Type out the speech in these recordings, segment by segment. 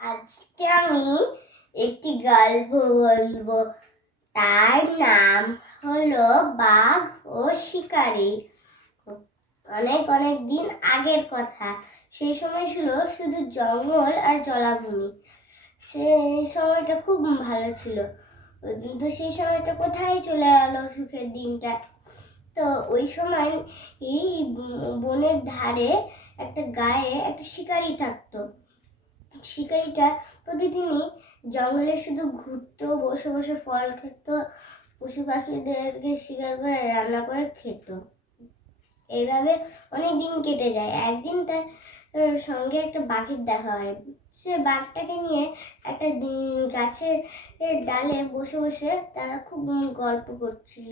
আজকে আমি একটি গল্প বলবো। তার নাম হলো বাঘ ও শিকারী। অনেক অনেক দিন আগের কথা। সেই সময় ছিল শুধু জঙ্গল আর জলাভূমি। সেই সময়টা খুব ভালো ছিল। তো সেই সময়টা কোথায় চলে গেল সুখের দিনটা। তো ওই সময় এই বনের ধারে একটা গায়ে একটা শিকারী থাকতো। শিকারিটা প্রতিদিনই জঙ্গলে শুধু ঘুরতো, বসে বসে ফল খেত, পশু পাখিদেরকে শিকার করে রান্না করে খেত। এইভাবে অনেক দিন কেটে যায়। একদিন তার সঙ্গে একটা বাঘের দেখা হয়। সে বাঘটাকে নিয়ে একটা গাছের ডালে বসে বসে তারা খুব গল্প করছিল।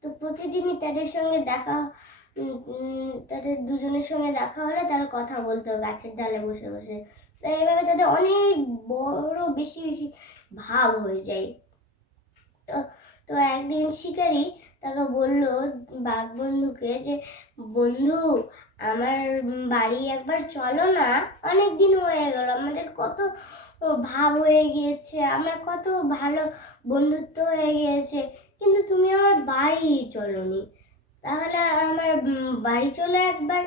তো প্রতিদিনই তাদের সঙ্গে তাদের দুজনের সঙ্গে দেখা হলে তারা কথা বলতো গাছের ডালে বসে বসে। তো এইভাবে তাদের অনেক বড় বেশি বেশি ভাব হয়ে যায়। তো তো একদিন শিকারী তাকে বলল বাঘ বন্ধুকে যে, বন্ধু, আমার বাড়ি একবার চলো না, অনেক দিন হয়ে গেল, আমাদের কত ভাব হয়ে গিয়েছে, আমরা কত ভালো বন্ধুত্ব হয়ে গিয়েছে, কিন্তু তুমি আমার বাড়ি চলোনি। তাহলে আমার বাড়ি চলো একবার,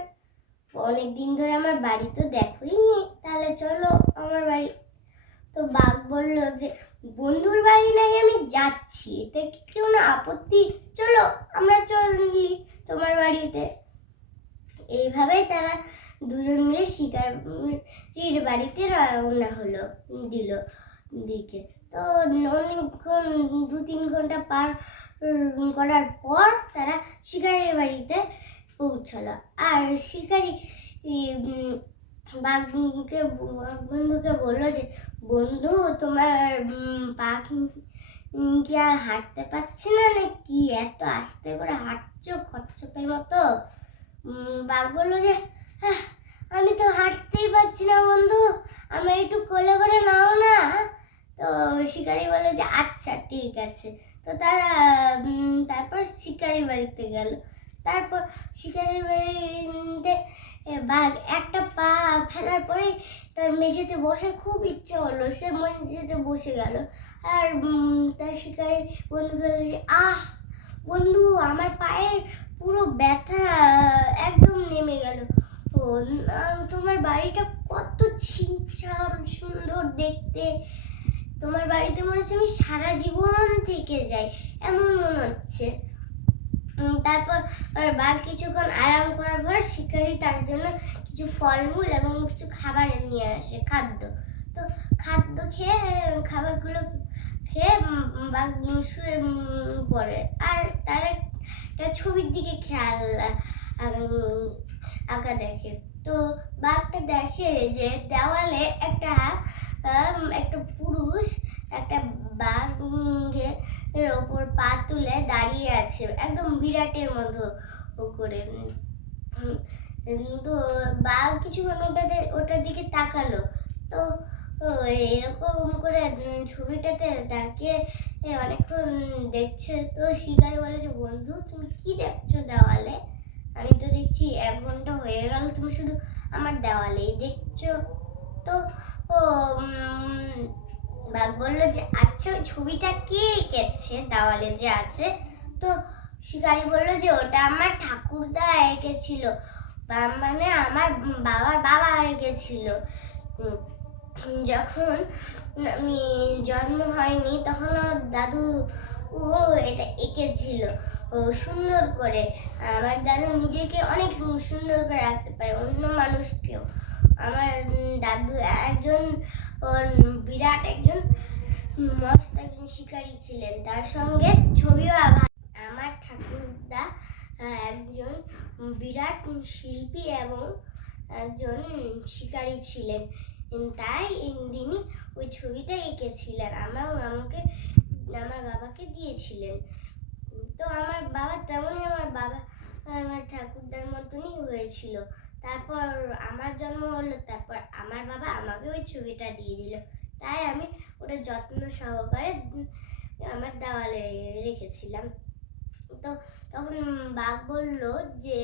অনেক দিন ধরে আমার বাড়ি তো দেখোই নি, তাহলে চলো আমার বাড়ি। তো বাঘ বলল যে, বন্ধুর বাড়ি নাই আমি যাচ্ছি, এতে কি কেউ না আপত্তি, চলো আমরা চলি তোমার বাড়িতে। এইভাবেই তারা দুজন মিলে শিকারির বাড়িতে রওনা হলো দিকে। তো অনেকক্ষণ 2-3 ঘন্টা পার করার পর তারা শিকারির বাড়িতে পৌঁছালো। আর শিকারি বন্ধুকে বললো যে, বন্ধু, তোমার পা কি আর হাঁটতে পারছি না নাকি, এত আস্তে করে হাঁটছো কচ্ছপের মতো? বাঘ বললো যে, আমি তো হাঁটতেই পারছি না বন্ধু, আমার একটু কোলে করে নাও না। তো শিকারি বললো যে, আচ্ছা ঠিক আছে। তো তারা তারপর শিকারি বাড়িতে গেল। তারপর শিকারির বাড়িতে বাঘ একটা পা ফেলার পরে তার মেঝেতে বসার খুব ইচ্ছে হলো, সে মেঝেতে বসে গেল। আর তার শিকারি বন্ধু বলল যে, বন্ধু, আমার পায়ের পুরো ব্যথা একদম নেমে গেল। তোমার বাড়িটা কত ছিমছাম সুন্দর দেখতে, তোমার বাড়িতে মনে হচ্ছে আমি সারা জীবন থেকে যাই এমন মনে হচ্ছে। তারপর বাঘ কিছুক্ষণ আরাম করার পর শিকারি তার জন্য কিছু ফলমূল এবং কিছু খাবার নিয়ে আসে, খাদ্য। তো খাবারগুলো খেয়ে বাঘ শুয়ে পড়ে। আর তার একটা ছবির দিকে খেয়াল আঁকা দেখে। তো বাঘটা দেখে যে দেওয়ালে একটা পুরুষ একটা বাঘের ওপর পা তুলে দাঁড়িয়ে আছে, একদম বিরাটের মতো করে। তো বাঘ কিছুক্ষণ ওটার দিকে তাকালো। তো এরকম করে ছবিটাতে তাকিয়ে অনেকক্ষণ দেখছে। তো শিকারি বলেছে, বন্ধু, তুমি কি দেখছো দেওয়ালে? আমি তো দেখছি 1 ঘন্টা হয়ে গেল তুমি শুধু আমার দেওয়ালেই দেখছো। তো বাঘ বললো যে, আচ্ছা, ওই ছবিটা কে এঁকেছে দেওয়ালে যে আছে? তো শিকারি বললো যে, ওটা আমার ঠাকুরদা এঁকেছিল, মানে আমার বাবার বাবা এঁকেছিল। যখন আমি জন্ম হয়নি তখন আমার দাদু এটা এঁকেছিল সুন্দর করে। আমার দাদু নিজেকে অনেক সুন্দর করে রাখতে পারে, অন্য মানুষকেও। আমার দাদু একজন বিরাট একজন মস্ত একজন শিকারী ছিলেন, তার সঙ্গে ছবিও আমার ঠাকুরদা একজন বিরাট শিল্পী এবং একজন শিকারী ছিলেন, তাই তিনি ওই ছবিটা এঁকেছিলেন, আমাকে আমার বাবাকে দিয়েছিলেন। তো আমার বাবা তেমনই, আমার ঠাকুরদার মতনই হয়েছিল। তারপর আমার জন্ম হলো, তারপর আমার বাবা আমাকে ওই ছবিটা দিয়ে দিল, তাই আমি ওটা যত্ন সহকারে আমার দেওয়ালে রেখেছিলাম। তো তখন বাঘ বলল যে,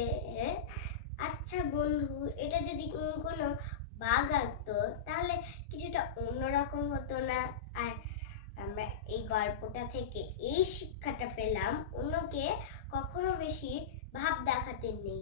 আচ্ছা বন্ধু, এটা যদি কোনো বাঘ আঁকতো তাহলে কিছু কিছুটা অন্যরকম হতো না? আর আমরা এই গল্পটা থেকে এই শিক্ষাটা পেলাম, অন্যকে কখনো বেশি ভাব দেখাতে নেই।